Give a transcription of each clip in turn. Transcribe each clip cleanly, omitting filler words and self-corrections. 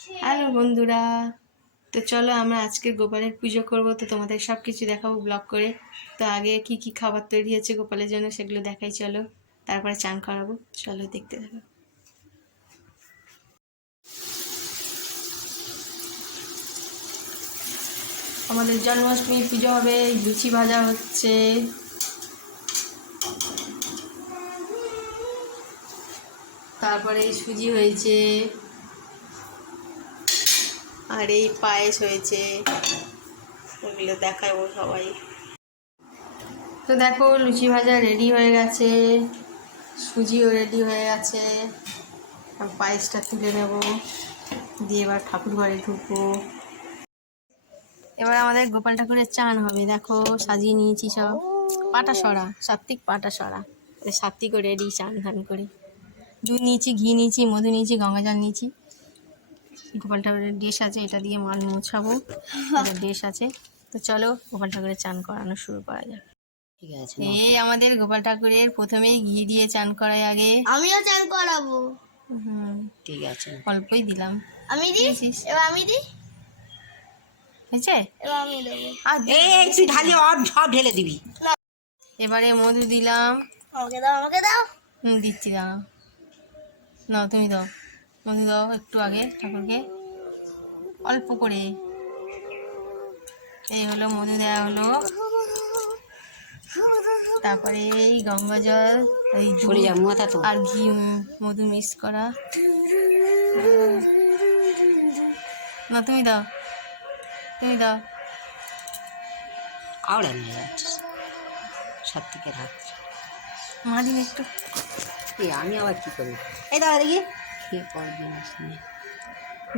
Hello বন্ধুরা, তো চলো আমরা আজকে গোপালের পুজো করব। তো তোমাদের সব কিছু দেখাবো ব্লগ করে। তো আগে কি কি খাবার তৈরি হচ্ছে গোপালের জন্য সেগুলো দেখাই চলো, তারপরে চান করাবো। চলো দেখতে থাকো। আমাদের জন্মাষ্টমী পুজো হবে, লুচি ভাজা হচ্ছে, তারপরে সুজি হয়েছে, আর এই পায়েস হয়েছে, ওগুলো দেখাবো সবাই। তো দেখো লুচি ভাজা রেডি হয়ে গেছে, সুজিও রেডি হয়ে গেছে, পায়েসটা তুলে নেব, দিয়ে এবার ঠাকুর ঘরে ঢুকবো। এবার আমাদের গোপাল ঠাকুরের চান হবে। দেখো সাজিয়ে নিয়েছি সব, পাটা সরা, সাত্বিক পাটা সরা, সাত্বিকও রেডি চান ধান করে। দুধ নিয়েছি, ঘি নিয়েছি, মধু নিয়েছি, গঙ্গা জল নিয়েছি। গোপাল ঠাকুরের ড্রেস আছে, এটা দিয়ে মাল মোছাবো, ড্রেস আছে। তো চলো গোপাল ঠাকুরের চান করানো শুরু করা যাক। ঠিক আছে, এই আমাদের গোপাল ঠাকুরের প্রথমেই ঘি দিয়ে চান করায় আগে। আমিও চান করাবো। ঠিক আছে, অল্পই দিলাম। আমি দিই, এবার আমি দিই, হয়েছে? এবার আমি দেবো। আর এই তুই ঢালি সব ঢেলে দিবি। এবারে মধু দিলাম। আমাকে দাও, আমাকে দাও। দিচ্ছি, দাও, নাও তুমি দাও, মধু দাও একটু আগে ঠাকুরকে, অল্প করে। এই হলো মধু দেওয়া হলো। তারপরে এই গঙ্গা জল, এই সরে যা মাথা তো। আর ঘি মধু মিক্স করা। না তুমি দাও, তুমি দাও। আওড়া নিয়ে যাচ্ছিস সাত্বিকের হাত। মা দিন একটু। এই আমি আবার কি করি? এই দাঁড়া দেখি খেয়ে করবি না।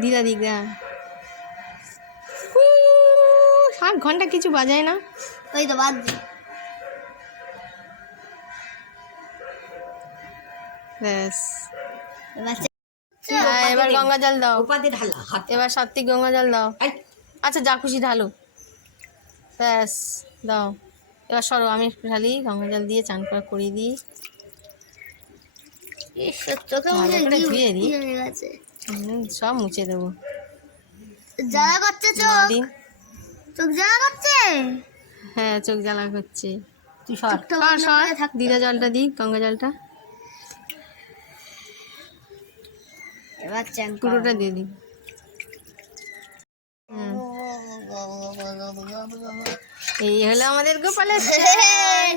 দিদা দিদা 7 ঘন্টা কিছু বাজায় না। ওই তো বাদ দি। ব্যাস, এবার এবার গঙ্গা জল দাও। উপাধি ঢালা হাত। এবার সাত্বিক গঙ্গা জল দাও। এই, আচ্ছা যা খুশি ঢালো, ব্যাস দাও। এবার সরো, আমি একটু ঢালি, গঙ্গা জল দিয়ে চান করিয়ে দিই। চোখে ভালো মুখে করে ঘি ধুয়ে দিই। হয়ে গেছে। সব মুছে দেবো। জ্বালা করছে মা চোখ, দিন। চোখ জ্বালা করছে। হ্যাঁ চোখ জ্বালা করছে। তুই সর। চোখটা বন্ধ করে থাক। দিদা জলটা দিই, গঙ্গা জলটা এবার চান পুরোটা দিয়ে দিই। এই হলো আমাদের গোপালের চান।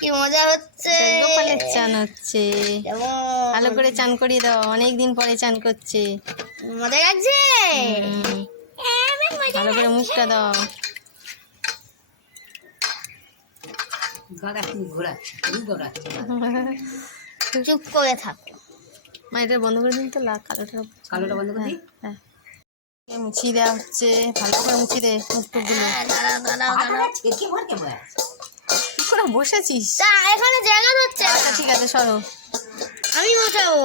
কি মজা হচ্ছে। গোপালের চান হচ্ছে, কেমন ভালো করে চান করিয়ে দাও, অনেকদিন পরে চান করছে। মজা লাগছে। ভালো করে মুখটা দাও। গাড়া তুমি ঘোরাচ্ছে, তুমি ঘোরাচ্ছে। চুপ করে থাকো। মা এটা বন্ধ করে দিন তো, কালোটা বন্ধ করে দিই। হ্যাঁ মুছিয়ে দেওয়া হচ্ছে, ভালো করে মুছিয়ে দে মুখ টুকগুলো। ছেড়কে মারকে মার। কি করে বসেছিস? তা এখানে জায়গা হচ্ছে। আচ্ছা ঠিক আছে সরো, আমি মোছাবো।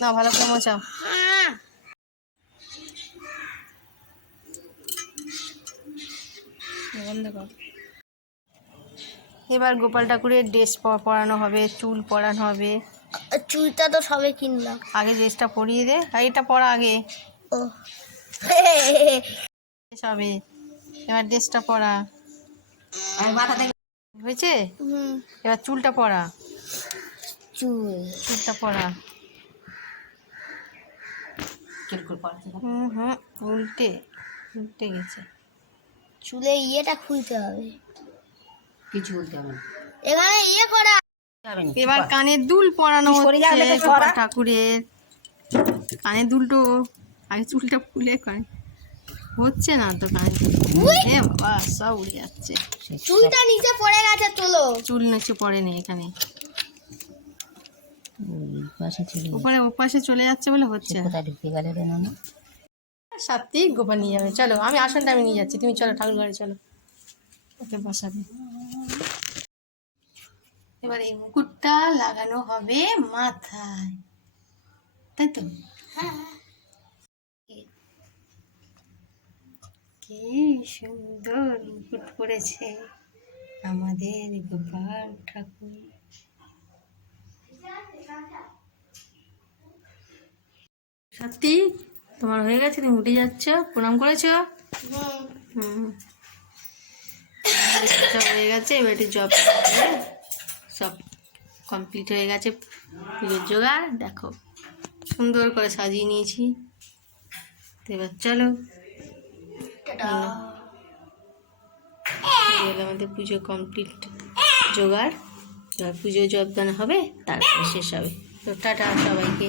না ভালো করে মোছাও। বন্ধ কর। এবার গোপাল ঠাকুরের ড্রেস পরানো হবে, চুল পরানো হবে। চুলটা তো সবে কিনলাম। আগে ড্রেসটা পরিয়ে দে, আর এটা পরা আগে ও সবে। এবার ড্রেসটা পরা আমি মাথা থেকে হয়েছে, এবার চুলটা পরা, চুলটা পরা। চুল করে পড়াচ্ছি। উল্টে উল্টে গেছে। চুলে ইয়েটা খুলতে হবে, কিছু বলতে হবে না। এখানে ইয়ে করা। এবার কানের দুল পরানো সরে যা, হচ্ছে দেখে সরা। গোপাল ঠাকুরের। কানের দুলটো আগে চুলটা খুলে কানে হচ্ছে না তো, কানে বাবা সব উড়ে যাচ্ছে। চুলটা নিচে পড়ে গেছে, তোলো। চুল নিচে পড়ে নেই এখানে, পাশে চলে ওপরে ওপাশে চলে যাচ্ছে বলে হচ্ছে না। কোথায় ঢুকে গেলে রে নানা? সাত্বিক গোপাল নিয়ে যাবে। চলো আমি আসনটা আমি নিয়ে যাচ্ছি, তুমি চলো ঠাকুর ঘরে চলো, ওকে বসাবে। এবার এই মুকুটটা লাগানো হবে মাথায়, তাই তো? কি সুন্দর মুকুট পড়েছে আমাদের গোপাল ঠাকুর। সত্যি তোমার হয়ে গেছে, তুমি উঠে যাচ্ছ, প্রণাম করেছো? হুম, সব হয়ে গেছে। এবার একটু জব সব কমপ্লিট হয়ে গেছে। পুজোর জোগাড় দেখো, সুন্দর করে সাজিয়ে নিয়েছি। তো এবার চলো, এই হলো আমাদের পুজো কমপ্লিট জোগাড়। এবার পুজো যতক্ষণ হবে তারপরে শেষ হবে। তো টাটা সবাইকে।